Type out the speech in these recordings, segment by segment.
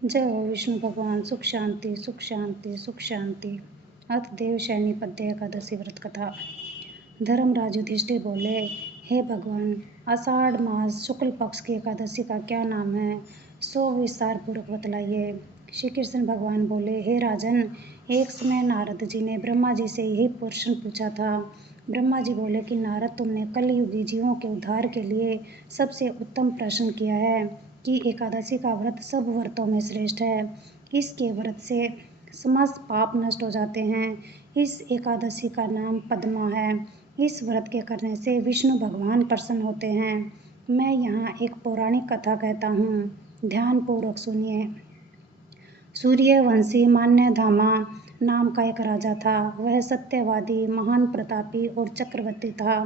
जय हो विष्णु भगवान। सुख शांति सुख शांति सुख शांति। अथ देवशयनी पद्य एकादशी व्रत कथा। धर्मराज युधिष्ठिर बोले, हे भगवान, आषाढ़ मास शुक्ल पक्ष की एकादशी का क्या नाम है, सो विस्तार पूर्वक बतलाइए। श्री कृष्ण भगवान बोले, हे राजन, एक समय नारद जी ने ब्रह्मा जी से यही प्रश्न पूछा था। ब्रह्मा जी बोले कि नारद, तुमने कलयुगी जीवों के उद्धार के लिए सबसे उत्तम प्रश्न किया है कि एकादशी का व्रत सब व्रतों में श्रेष्ठ है। इसके व्रत से समस्त पाप नष्ट हो जाते हैं। इस एकादशी का नाम पद्मा है। इस व्रत के करने से विष्णु भगवान प्रसन्न होते हैं। मैं यहाँ एक पौराणिक कथा कहता हूँ, ध्यान पूर्वक सुनिए। सूर्यवंशी मान्यधामा नाम का एक राजा था। वह सत्यवादी, महान प्रतापी और चक्रवर्ती था।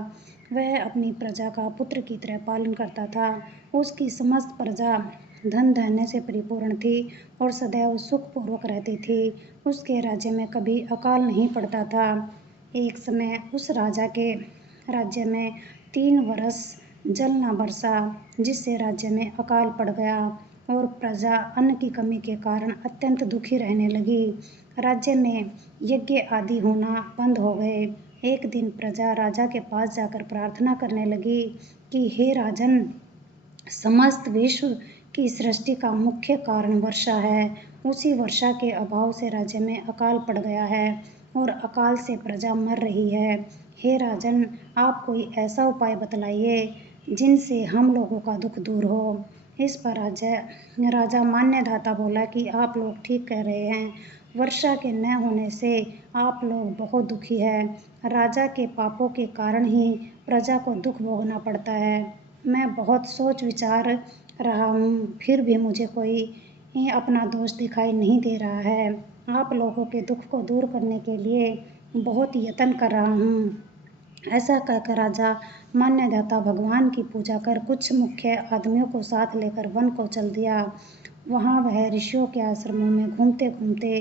वह अपनी प्रजा का पुत्र की तरह पालन करता था। उसकी समस्त प्रजा धन धान्य से परिपूर्ण थी और सदैव सुखपूर्वक रहती थी। उसके राज्य में कभी अकाल नहीं पड़ता था। एक समय उस राजा के राज्य में 3 वर्ष जल न बरसा, जिससे राज्य में अकाल पड़ गया और प्रजा अन्न की कमी के कारण अत्यंत दुखी रहने लगी। राज्य में यज्ञ आदि होना बंद हो गए। एक दिन प्रजा राजा के पास जाकर प्रार्थना करने लगी कि हे राजन, समस्त विश्व की सृष्टि का मुख्य कारण वर्षा है। उसी वर्षा के अभाव से राज्य में अकाल पड़ गया है और अकाल से प्रजा मर रही है। हे राजन, आप कोई ऐसा उपाय बतलाइए जिनसे हम लोगों का दुख दूर हो। इस पर राजा मान्यधाता बोला कि आप लोग ठीक कह रहे हैं। वर्षा के न होने से आप लोग बहुत दुखी हैं। राजा के पापों के कारण ही प्रजा को दुख भोगना पड़ता है। मैं बहुत सोच विचार रहा हूँ, फिर भी मुझे कोई अपना दोष दिखाई नहीं दे रहा है। आप लोगों के दुख को दूर करने के लिए बहुत यत्न कर रहा हूँ। ऐसा कहकर राजा मान्यधाता भगवान की पूजा कर कुछ मुख्य आदमियों को साथ लेकर वन को चल दिया। वहाँ वह ऋषियों के आश्रमों में घूमते घूमते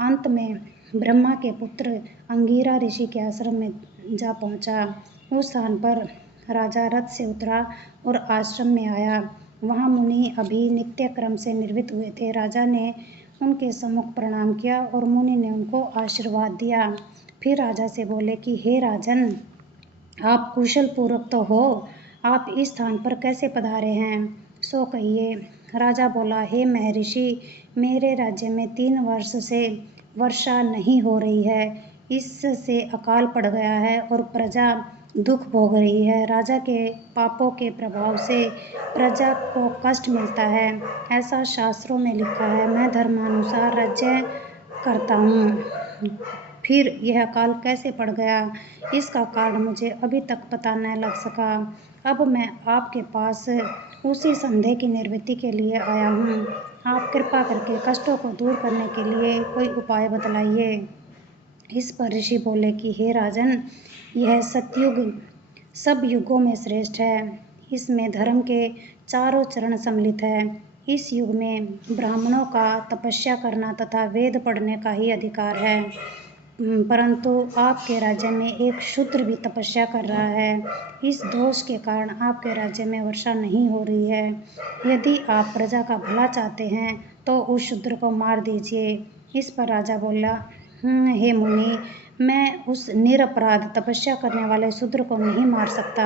अंत में ब्रह्मा के पुत्र अंगिरा ऋषि के आश्रम में जा पहुँचा। उस स्थान पर राजा रथ से उतरा और आश्रम में आया। वहाँ मुनि अभी नित्य क्रम से निर्मित हुए थे। राजा ने उनके सम्मुख प्रणाम किया और मुनि ने उनको आशीर्वाद दिया। फिर राजा से बोले कि हे राजन, आप कुशल पूर्वक तो हो, आप इस स्थान पर कैसे पधारे हैं, सो कहिए। राजा बोला, हे महर्षि, मेरे राज्य में 3 वर्ष से वर्षा नहीं हो रही है। इससे अकाल पड़ गया है और प्रजा दुख भोग रही है। राजा के पापों के प्रभाव से प्रजा को कष्ट मिलता है, ऐसा शास्त्रों में लिखा है। मैं धर्मानुसार राज्य करता हूँ, फिर यह अकाल कैसे पड़ गया, इसका कारण मुझे अभी तक पता न लग सका। अब मैं आपके पास उसी संदेह की निवृत्ति के लिए आया हूँ। आप कृपा करके कष्टों को दूर करने के लिए कोई उपाय बतलाइए। इस पर ऋषि बोले कि हे राजन, यह सतयुग सब युगों में श्रेष्ठ है। इसमें धर्म के चारों चरण सम्मिलित है। इस युग में ब्राह्मणों का तपस्या करना तथा वेद पढ़ने का ही अधिकार है, परंतु आपके राज्य में एक शूद्र भी तपस्या कर रहा है। इस दोष के कारण आपके राज्य में वर्षा नहीं हो रही है। यदि आप प्रजा का भला चाहते हैं तो उस शूद्र को मार दीजिए। इस पर राजा बोला, हे मुनि, मैं उस निरपराध तपस्या करने वाले शूद्र को नहीं मार सकता।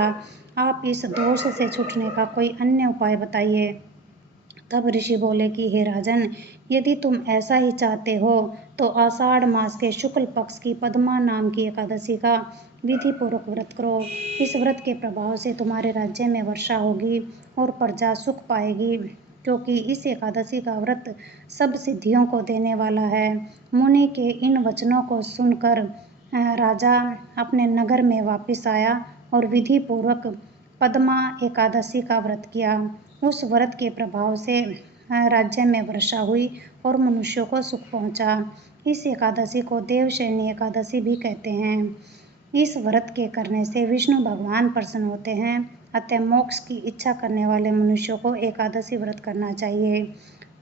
आप इस दोष से छूटने का कोई अन्य उपाय बताइए। तब ऋषि बोले कि हे राजन, यदि तुम ऐसा ही चाहते हो तो आषाढ़ मास के शुक्ल पक्ष की पद्मा नाम की एकादशी का विधि पूर्वक व्रत करो। इस व्रत के प्रभाव से तुम्हारे राज्य में वर्षा होगी और प्रजा सुख पाएगी, क्योंकि इस एकादशी का व्रत सब सिद्धियों को देने वाला है। मुनि के इन वचनों को सुनकर राजा अपने नगर में वापस आया और विधि पूर्वक पद्मा एकादशी का व्रत किया। उस व्रत के प्रभाव से राज्य में वर्षा हुई और मनुष्यों को सुख पहुंचा। इस एकादशी को देवशयनी एकादशी भी कहते हैं। इस व्रत के करने से विष्णु भगवान प्रसन्न होते हैं। अतः मोक्ष की इच्छा करने वाले मनुष्यों को एकादशी व्रत करना चाहिए।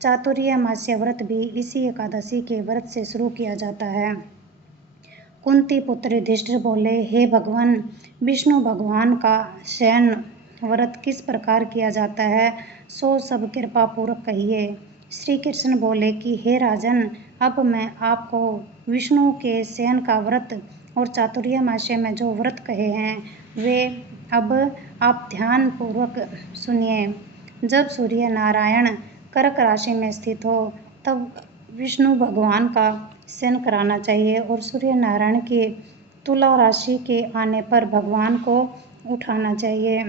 चातुर्मास्य व्रत भी इसी एकादशी के व्रत से शुरू किया जाता है। कुंती पुत्र युधिष्ठिर बोले, हे भगवान, विष्णु भगवान का शयन व्रत किस प्रकार किया जाता है, सो सब कृपा पूर्वक कहिए। श्री कृष्ण बोले कि हे राजन, अब मैं आपको विष्णु के शयन का व्रत और चातुर्मास्य में जो व्रत कहे हैं वे अब आप ध्यान पूर्वक सुनिए। जब सूर्य नारायण कर्क राशि में स्थित हो तब विष्णु भगवान का शयन कराना चाहिए और सूर्य नारायण की तुला राशि के आने पर भगवान को उठाना चाहिए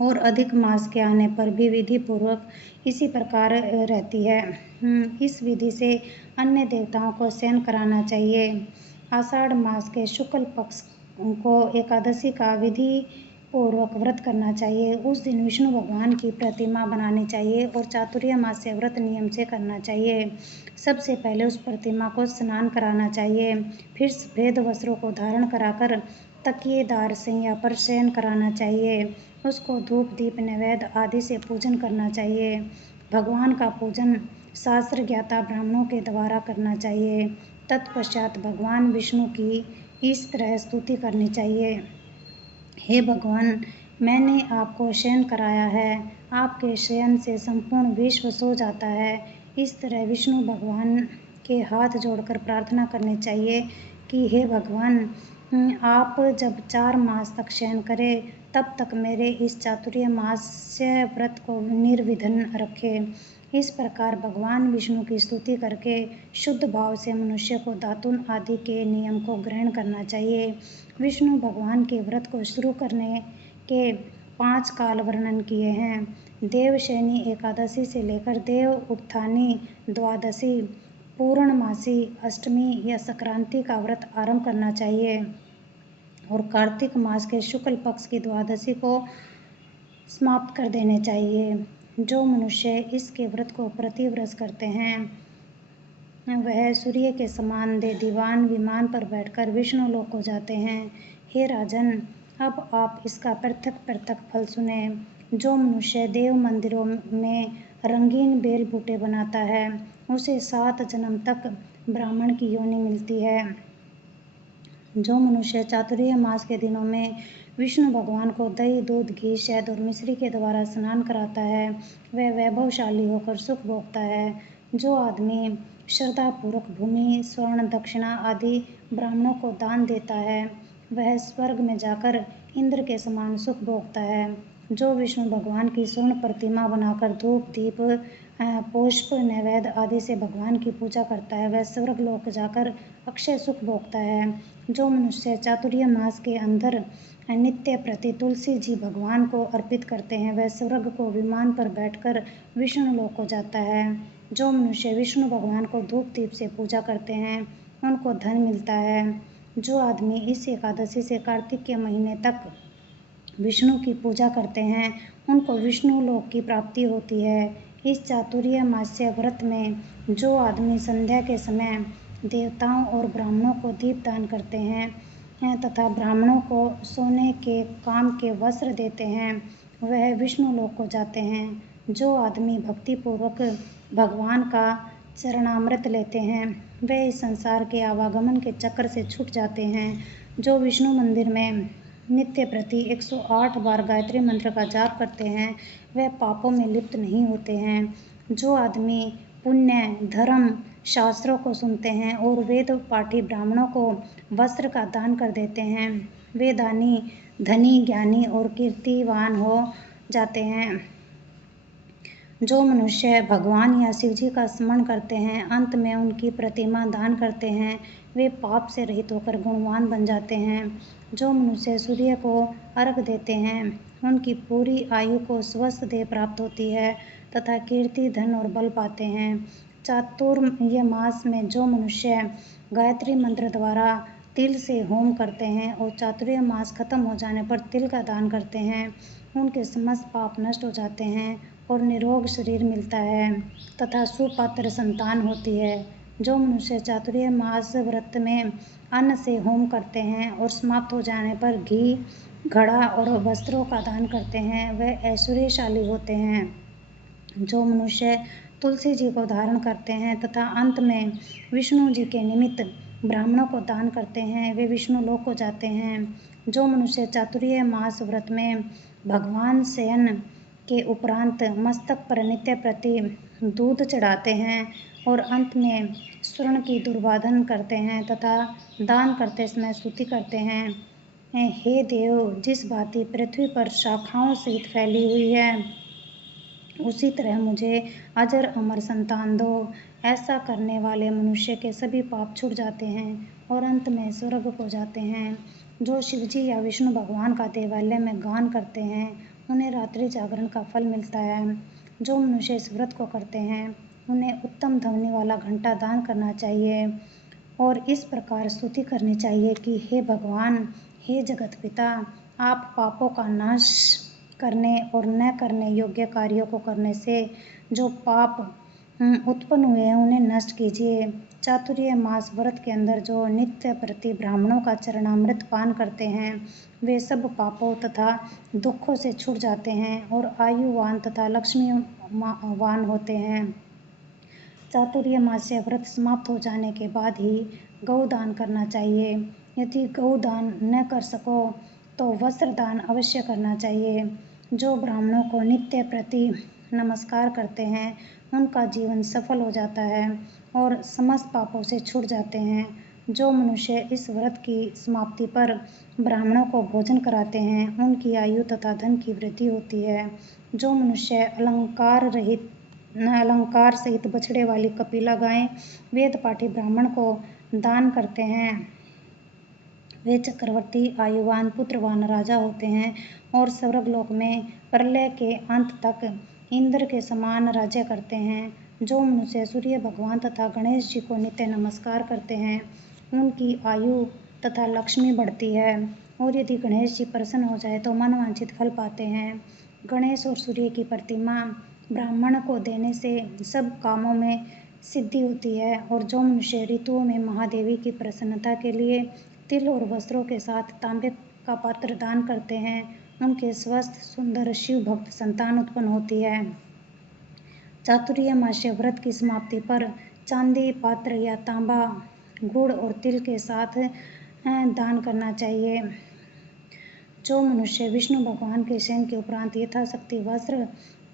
और अधिक मास के आने पर भी विधि पूर्वक इसी प्रकार रहती है। इस विधि से अन्य देवताओं को शयन कराना चाहिए। आषाढ़ मास के शुक्ल पक्ष को एकादशी का विधि पूर्वक व्रत करना चाहिए। उस दिन विष्णु भगवान की प्रतिमा बनानी चाहिए और चातुर्मास्य व्रत नियम से करना चाहिए। सबसे पहले उस प्रतिमा को स्नान कराना चाहिए, फिर सफेद वस्त्रों को धारण कराकर तकिएदार शैया पर शयन कराना चाहिए। उसको धूप दीप नैवेद्य आदि से पूजन करना चाहिए। भगवान का पूजन शास्त्र ज्ञाता ब्राह्मणों के द्वारा करना चाहिए। तत्पश्चात भगवान विष्णु की इस तरह स्तुति करनी चाहिए। हे भगवान, मैंने आपको शयन कराया है, आपके शयन से संपूर्ण विश्व सो जाता है। इस तरह विष्णु भगवान के हाथ जोड़कर प्रार्थना करनी चाहिए कि हे भगवान, आप जब 4 मास तक शयन करें तब तक मेरे इस चातुर्मास्य व्रत को निर्विघ्न रखें। इस प्रकार भगवान विष्णु की स्तुति करके शुद्ध भाव से मनुष्य को दातुन आदि के नियम को ग्रहण करना चाहिए। विष्णु भगवान के व्रत को शुरू करने के 5 काल वर्णन किए हैं। देवशयनी एकादशी से लेकर देव उत्थानी द्वादशी, पूर्णमासी, अष्टमी या संक्रांति का व्रत आरंभ करना चाहिए और कार्तिक मास के शुक्ल पक्ष की द्वादशी को समाप्त कर देने चाहिए। जो मनुष्य इसके व्रत को प्रतिव्रत करते हैं वह सूर्य के समान दीवान विमान पर बैठकर विष्णु लोक को जाते हैं। हे राजन, अब आप इसका पृथक पृथक फल सुने। जो मनुष्य देव मंदिरों में रंगीन बेल बूटे बनाता है उसे 7 जन्म तक ब्राह्मण की योनि मिलती है। जो मनुष्य चातुर्मास के दिनों में विष्णु भगवान को दही, दूध, घी, शहद और मिश्री के द्वारा स्नान कराता है वह वैभवशाली होकर सुख भोगता है। जो आदमी श्रद्धापूर्वक भूमि, स्वर्ण, दक्षिणा आदि ब्राह्मणों को दान देता है वह स्वर्ग में जाकर इंद्र के समान सुख भोगता है। जो विष्णु भगवान की स्वर्ण प्रतिमा बनाकर धूप दीप पुष्प नैवेद्य आदि से भगवान की पूजा करता है वह स्वर्ग लोक जाकर अक्षय सुख भोगता है। जो मनुष्य चातुर्मास के अंदर नित्य प्रति तुलसी जी भगवान को अर्पित करते हैं वह स्वर्ग को विमान पर बैठकर विष्णु लोक को जाता है। जो मनुष्य विष्णु भगवान को धूप दीप से पूजा करते हैं उनको धन मिलता है। जो आदमी इस एकादशी से कार्तिक के महीने तक विष्णु की पूजा करते हैं उनको विष्णु लोक की प्राप्ति होती है। इस चातुर्मास्य व्रत में जो आदमी संध्या के समय देवताओं और ब्राह्मणों को दीप दान करते हैं तथा ब्राह्मणों को सोने के काम के वस्त्र देते हैं वह विष्णु लोक को जाते हैं। जो आदमी भक्तिपूर्वक भगवान का चरणामृत लेते हैं वे इस संसार के आवागमन के चक्र से छूट जाते हैं। जो विष्णु मंदिर में नित्य प्रति 108 बार गायत्री मंत्र का जाप करते हैं वह पापों में लिप्त नहीं होते हैं। जो आदमी पुण्य, धर्म, शास्त्रों को सुनते हैं और वेद पाठी ब्राह्मणों को वस्त्र का दान कर देते हैं वे दानी धनी, ज्ञानी और कीर्तिवान हो जाते हैं। जो मनुष्य भगवान या शिव जी का स्मरण करते हैं अंत में उनकी प्रतिमा दान करते हैं वे पाप से रहित होकर गुणवान बन जाते हैं। जो मनुष्य सूर्य को अर्घ देते हैं उनकी पूरी आयु को स्वस्थ देह प्राप्त होती है तथा कीर्ति, धन और बल पाते हैं। चातुर्मास में जो मनुष्य गायत्री मंत्र द्वारा तिल से होम करते हैं और चातुर्मास खत्म हो जाने पर तिल का दान करते हैं उनके समस्त पाप नष्ट हो जाते हैं और निरोग शरीर मिलता है तथा सुपात्र संतान होती है। जो मनुष्य चातुर्मास व्रत में अन्न से होम करते हैं और समाप्त हो जाने पर घी, घड़ा और वस्त्रों का दान करते हैं वह ऐश्वर्यशाली होते हैं। जो मनुष्य तुलसी जी को धारण करते हैं तथा अंत में विष्णु जी के निमित्त ब्राह्मणों को दान करते हैं वे विष्णु लोक को जाते हैं। जो मनुष्य चातुर्मास व्रत में भगवान शयन के उपरांत मस्तक पर नित्य प्रति दूध चढ़ाते हैं और अंत में स्वर्ण की दुर्वाधन करते हैं तथा दान करते समय स्तुति करते हैं। हे देव, जिस भांति पृथ्वी पर शाखाओं सहित फैली हुई है, उसी तरह मुझे अजर अमर संतान दो। ऐसा करने वाले मनुष्य के सभी पाप छूट जाते हैं और अंत में स्वर्ग को जाते हैं। जो शिवजी या विष्णु भगवान का देवालय में गान करते हैं, उन्हें रात्रि जागरण का फल मिलता है। जो मनुष्य इस व्रत को करते हैं, उन्हें उत्तम ध्वनि वाला घंटा दान करना चाहिए और इस प्रकार स्तुति करनी चाहिए कि हे भगवान, हे जगत पिता, आप पापों का नाश करने और न करने योग्य कार्यों को करने से जो पाप उत्पन्न हुए हैं, उन्हें नष्ट कीजिए। चातुर्य मास व्रत के अंदर जो नित्य प्रति ब्राह्मणों का चरणामृत पान करते हैं, वे सब पापों तथा दुखों से छूट जाते हैं और आयुवान तथा लक्ष्मीवान होते हैं। चातुर्य मास्य व्रत समाप्त हो जाने के बाद ही गौदान करना चाहिए। यदि गौदान न कर सको तो वस्त्र दान अवश्य करना चाहिए। जो ब्राह्मणों को नित्य प्रति नमस्कार करते हैं, उनका जीवन सफल हो जाता है और समस्त पापों से छूट जाते हैं। जो मनुष्य इस व्रत की समाप्ति पर ब्राह्मणों को भोजन कराते हैं, उनकी आयु तथा धन की वृद्धि होती है। जो मनुष्य अलंकार सहित बछड़े वाली कपिला गाय वेद पाठी ब्राह्मण को दान करते हैं, वे चक्रवर्ती आयुवान पुत्रवान राजा होते हैं और स्वर्गलोक में प्रलय के अंत तक इंद्र के समान राज्य करते हैं। जो मनुष्य सूर्य भगवान तथा गणेश जी को नित्य नमस्कार करते हैं, उनकी आयु तथा लक्ष्मी बढ़ती है और यदि गणेश जी प्रसन्न हो जाए तो मनवांछित फल पाते हैं। गणेश और सूर्य की प्रतिमा ब्राह्मण को देने से सब कामों में सिद्धि होती है और जो मनुष्य ऋतुओं में महादेवी की प्रसन्नता के लिए तिल और वस्त्रों के साथ तांबे का पात्र दान करते हैं, उनके स्वस्थ सुंदर शिव भक्त संतान उत्पन्न होती है। चातुर्य मास्य व्रत की समाप्ति पर चांदी पात्र या तांबा गुड़ और तिल के साथ दान करना चाहिए। जो मनुष्य विष्णु भगवान के शयन के उपरांत यथाशक्ति वस्त्र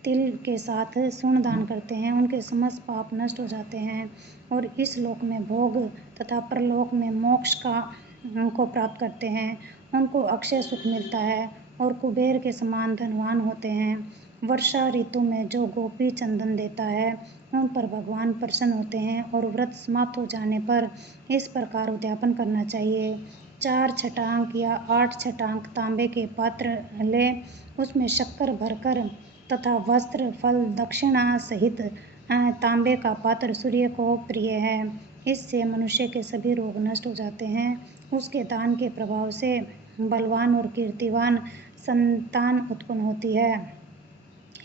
तिल के साथ स्वर्ण दान करते हैं, उनके समस्त पाप नष्ट हो जाते हैं और इस लोक में भोग तथा परलोक में मोक्ष को प्राप्त करते हैं। उनको अक्षय सुख मिलता है और कुबेर के समान धनवान होते हैं। वर्षा ऋतु में जो गोपी चंदन देता है, उन पर भगवान प्रसन्न होते हैं और व्रत समाप्त हो जाने पर इस प्रकार उद्यापन करना चाहिए। 4 छटांक या 8 छटांक तांबे के पात्र लें, उसमें शक्कर भरकर तथा वस्त्र फल दक्षिणा सहित तांबे का पात्र सूर्य को प्रिय है। इससे मनुष्य के सभी रोग नष्ट हो जाते हैं। उसके दान के प्रभाव से बलवान और कीर्तिवान संतान उत्पन्न होती है।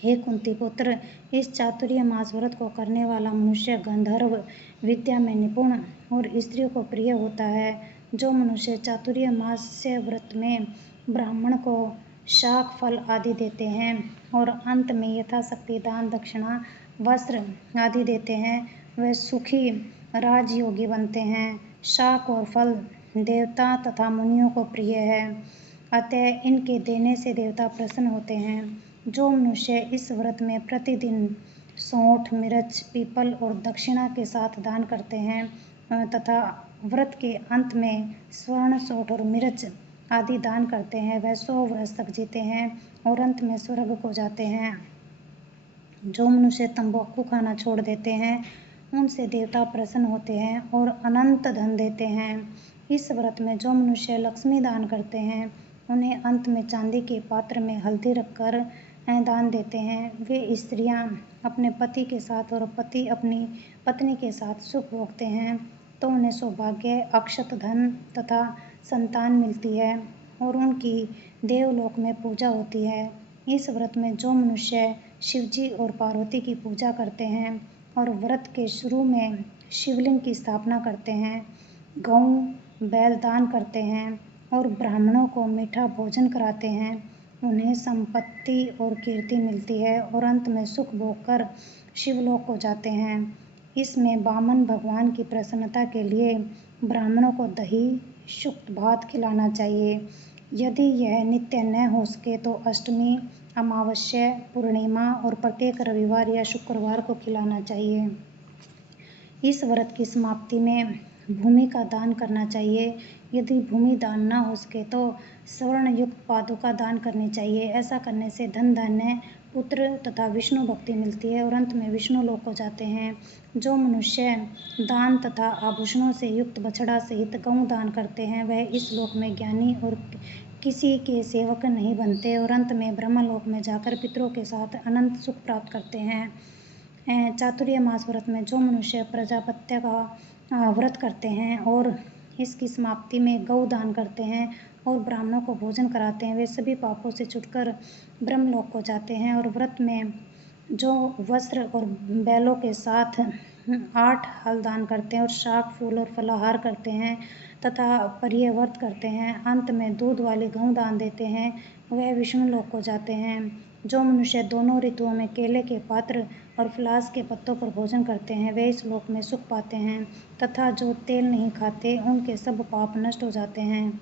हे कुंती पुत्र, इस चातुर्य मास व्रत को करने वाला मनुष्य गंधर्व विद्या में निपुण और स्त्रियों को प्रिय होता है। जो मनुष्य चातुर्य मास्य व्रत में ब्राह्मण को शाक फल आदि देते हैं और अंत में यथाशक्ति दान दक्षिणा वस्त्र आदि देते हैं, वे सुखी राजयोगी बनते हैं। शाक और फल देवता तथा मुनियों को प्रिय है, अतः इनके देने से देवता प्रसन्न होते हैं। जो मनुष्य इस व्रत में प्रतिदिन सौंठ मिर्च पीपल और दक्षिणा के साथ दान करते हैं तथा व्रत के अंत में स्वर्ण सौंठ और मिर्च आदि दान करते हैं, वह 100 वर्ष तक जीते हैं और अंत में स्वर्ग को जाते हैं। जो मनुष्य तंबाकू खाना छोड़ देते हैं, उनसे देवता प्रसन्न होते हैं और अनंत धन देते हैं। इस व्रत में जो मनुष्य लक्ष्मी दान करते हैं, उन्हें अंत में चांदी के पात्र में हल्दी रखकर दान देते हैं। वे स्त्रियां अपने पति के साथ और पति अपनी पत्नी के साथ सुख भोगते हैं तो उन्हें सौभाग्य, अक्षत धन तथा संतान मिलती है और उनकी देवलोक में पूजा होती है। इस व्रत में जो मनुष्य शिवजी और पार्वती की पूजा करते हैं और व्रत के शुरू में शिवलिंग की स्थापना करते हैं, गऊ बैल दान करते हैं और ब्राह्मणों को मीठा भोजन कराते हैं, उन्हें संपत्ति और कीर्ति मिलती है और अंत में सुख भोग कर शिवलोक को जाते हैं। इसमें वामन भगवान की प्रसन्नता के लिए ब्राह्मणों को दही शुक्त भात खिलाना चाहिए। यदि यह नित्य न हो सके तो अष्टमी अमावस्या, पूर्णिमा और प्रत्येक रविवार या शुक्रवार को खिलाना चाहिए। इस व्रत की समाप्ति में भूमि का दान करना चाहिए। यदि भूमि दान न हो सके तो स्वर्ण युक्त पादुका दान करनी चाहिए। ऐसा करने से धन, धान्य, पुत्र तथा विष्णु भक्ति मिलती है और अंत में विष्णु लोक को जाते हैं। जो मनुष्य दान तथा आभूषणों से युक्त बछड़ा सहित गऊ दान करते हैं वह इस लोक में ज्ञानी और किसी के सेवक नहीं बनते और अंत में ब्रह्मलोक में जाकर पितरों के साथ अनंत सुख प्राप्त करते हैं। चातुर्य मास व्रत में जो मनुष्य प्रजापत्य का व्रत करते हैं और इसकी समाप्ति में गौ दान करते हैं और ब्राह्मणों को भोजन कराते हैं वे सभी पापों से छुटकर ब्रह्मलोक को जाते हैं। और व्रत में जो वस्त्र और बैलों के साथ 8 हल दान करते हैं और शाक, फूल और फलाहार करते हैं तथा प्रिय व्रत करते हैं, अंत में दूध वाली गऊ दान देते हैं वह विष्णु लोक को जाते हैं। जो मनुष्य दोनों ऋतुओं में केले के पात्र और फ्लास के पत्तों पर भोजन करते हैं वे इस लोक में सुख पाते हैं तथा जो तेल नहीं खाते उनके सब पाप नष्ट हो जाते हैं।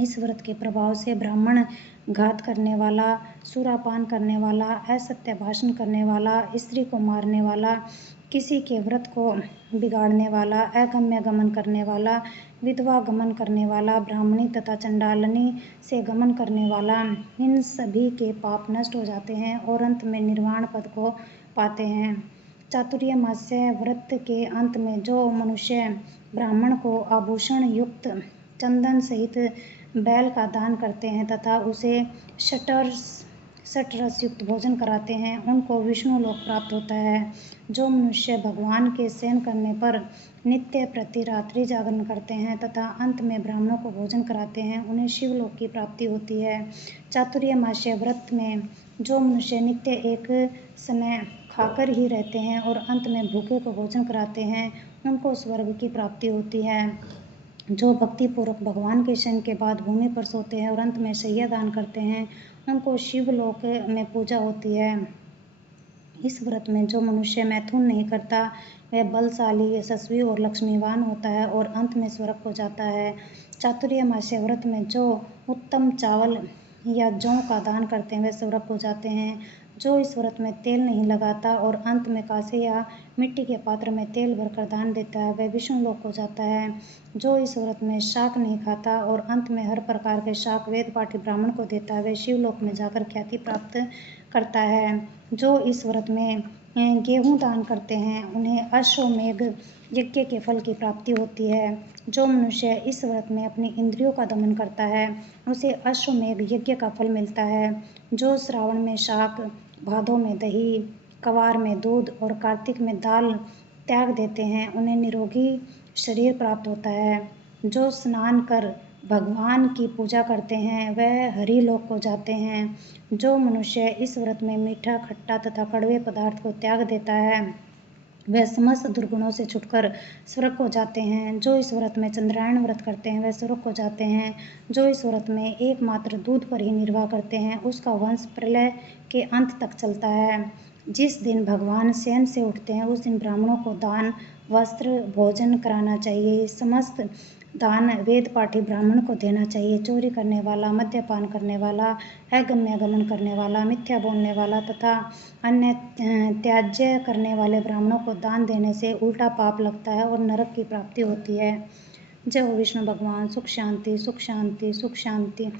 इस व्रत के प्रभाव से ब्राह्मण घात करने वाला, सुरापान करने वाला, असत्य भाषण करने वाला, स्त्री को मारने वाला, किसी के व्रत को बिगाड़ने वाला, अगम्य गमन करने वाला, विधवा गमन करने वाला, ब्राह्मणी तथा चंडालनी से गमन करने वाला, इन सभी के पाप नष्ट हो जाते हैं और अंत में निर्वाण पद को पाते हैं। चातुर्मास्य व्रत के अंत में जो मनुष्य ब्राह्मण को आभूषण युक्त चंदन सहित बैल का दान करते हैं तथा उसे षट्रस युक्त भोजन कराते हैं उनको विष्णु लोक प्राप्त होता है। जो मनुष्य भगवान के शयन करने पर नित्य प्रति रात्रि जागरण करते हैं तथा अंत में ब्राह्मणों को भोजन कराते हैं उन्हें शिवलोक की प्राप्ति होती है। चातुर्मास्य व्रत में जो मनुष्य नित्य एक समय खाकर ही रहते हैं और अंत में भूखे को भोजन कराते हैं उनको स्वर्ग की प्राप्ति होती है। जो भक्ति पूर्वक भगवान के शयन के बाद भूमि पर सोते हैं और अंत में शय्या दान करते हैं उनको शिवलोक में पूजा होती है। इस व्रत में जो मनुष्य मैथुन नहीं करता वह बलशाली, यशस्वी और लक्ष्मीवान होता है और अंत में स्वर्ग को जाता है। चातुर्मास्य व्रत में जो उत्तम चावल या जौ का दान करते हैं वे स्वर्ग को जाते हैं। जो इस व्रत में तेल नहीं लगाता और अंत में कांसे या मिट्टी के पात्र में तेल भरकर दान देता है वह विष्णु लोक को जाता है। जो इस व्रत में शाक नहीं खाता और अंत में हर प्रकार के शाक वेद पाठी ब्राह्मण को देता है वह शिवलोक में जाकर ख्याति प्राप्त करता है। जो इस व्रत में गेहूं दान करते हैं उन्हें अश्वमेघ यज्ञ के फल की प्राप्ति होती है। जो मनुष्य इस व्रत में अपनी इंद्रियों का दमन करता है उसे अश्वमेघ यज्ञ का फल मिलता है। जो श्रावण में शाक, भादों में दही, कवार में दूध और कार्तिक में दाल त्याग देते हैं उन्हें निरोगी शरीर प्राप्त होता है। जो स्नान कर भगवान की पूजा करते हैं वह हरि लोक को जाते हैं। जो मनुष्य इस व्रत में मीठा, खट्टा तथा कड़वे पदार्थ को त्याग देता है वह समस्त दुर्गुणों से छुटकर स्वर्ग को जाते हैं। जो इस व्रत में चंद्रायण व्रत करते हैं वह स्वर्ग को जाते हैं। जो इस व्रत में एकमात्र दूध पर ही निर्वाह करते हैं उसका वंश प्रलय के अंत तक चलता है। जिस दिन भगवान शयन से उठते हैं उस दिन ब्राह्मणों को दान, वस्त्र, भोजन कराना चाहिए। समस्त दान वेद पाठी ब्राह्मण को देना चाहिए। चोरी करने वाला, मद्यपान करने वाला, अगम्य गमन करने वाला, मिथ्या बोलने वाला तथा अन्य त्याज्य करने वाले ब्राह्मणों को दान देने से उल्टा पाप लगता है और नरक की प्राप्ति होती है। जय हो विष्णु भगवान। सुख शांति, सुख शांति, सुख शांति।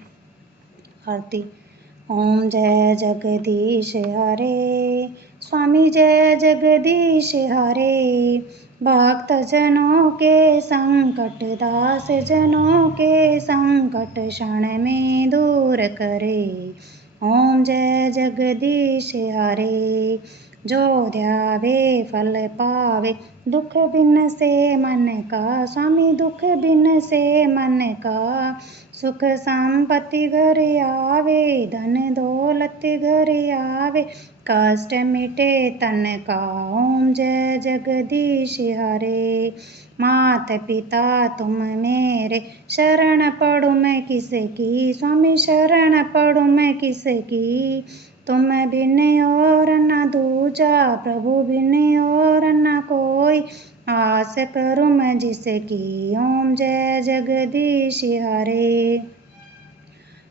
आरती। ओम जय जगदीश हरे, स्वामी जय जगदीश हरे। भक्त जनों के संकट, दास जनों के संकट क्षण में दूर करे। ओम जय जगदीश हरे। जो ध्यावे फल पावे, दुख बिन से मन का, स्वामी दुख बिन से मन का। सुख संपत्ति घर आवे, धन दौलत घर आवे, कष्ट मिटे तन का। ओम जय जगदीश हरे। मात पिता तुम मेरे, शरण पढ़ूं मैं किसकी, स्वामी शरण पढ़ूं मैं किसकी। तुम बिन और न दूजा, प्रभु बिन और न कोई, आस करूं मैं जिसकी। ओम जय जगदीश हरे।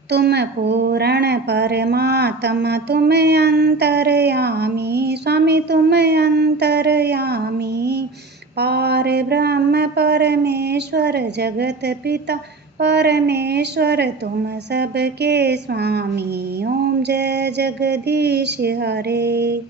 तुम पूर्ण परमात्मा तुम अंतर्यामी, स्वामी तुम अंतर्यामी। पार ब्रह्म परमेश्वर जगत पिता परमेश्वर तुम सबके स्वामी। ओम जय जगदीश हरे।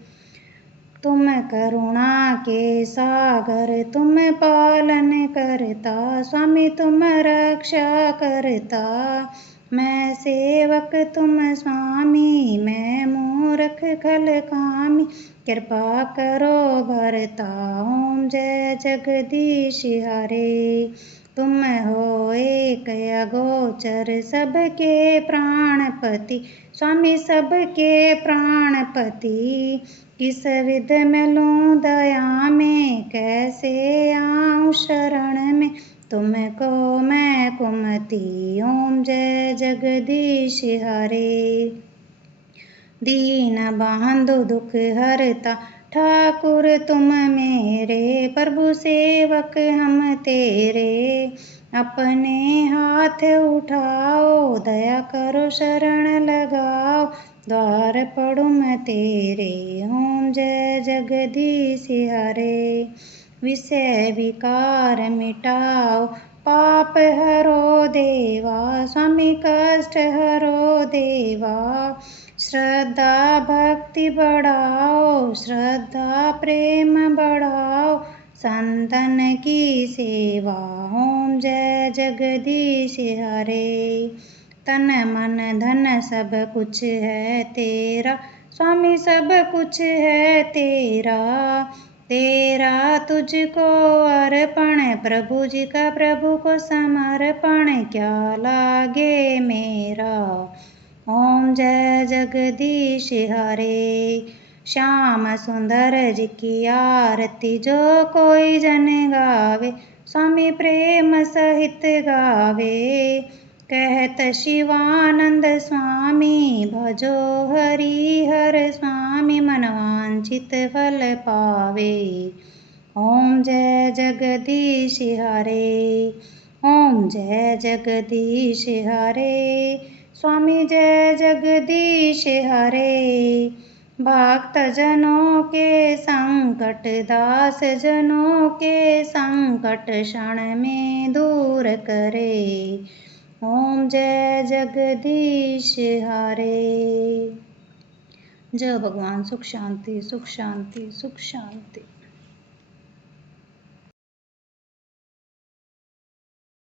तुम करुणा के सागर तुम पालन करता, स्वामी तुम रक्षा करता। मैं सेवक तुम स्वामी, मैं मूर्ख खल कामी, कृपा करो भरता। ओम जय जगदीश हरे। तुम हो एक अगोचर सबके प्राणपति, स्वामी सबके प्राणपति। किस विध मिलूं दया में, कैसे आऊं शरण में, तुमको मैं कुमति। ओम जय जगदीश हरे। दीन बंधु दुख हरता ठाकुर तुम मेरे, प्रभु सेवक हम तेरे। अपने हाथ उठाओ, दया करो शरण लगाओ, द्वार पढ़ूं मैं तेरे। ओम जय जगदीश हरे। विषय विकार मिटाओ, पाप हरो देवा, स्वामी कष्ट हरो देवा। श्रद्धा भक्ति बढ़ाओ, श्रद्धा प्रेम बढ़ाओ, संतन की सेवा। ओम जय जगदीश हरे। तन मन धन सब कुछ है तेरा, स्वामी सब कुछ है तेरा। तेरा तुझको अर्पण, प्रभु जी का प्रभु को समर्पण, क्या लागे मेरा। ओम जय जगदीश हरे। श्याम सुंदर जी की आरती जो कोई जन गावे, स्वामी प्रेम सहित गावे। कहत शिवानंद स्वामी, भजो हरि हर स्वामी, मनवांछित फल पावे। ओम जय जगदीश हरे। ओम जय जगदीश हरे। स्वामी जय जगदीश हरे। भक्त जनों के संकट, दास जनों के संकट, क्षण में दूर करे। ओम जय जगदीश हरे। जय भगवान। सुख शांति सुख शांति सुख शांति।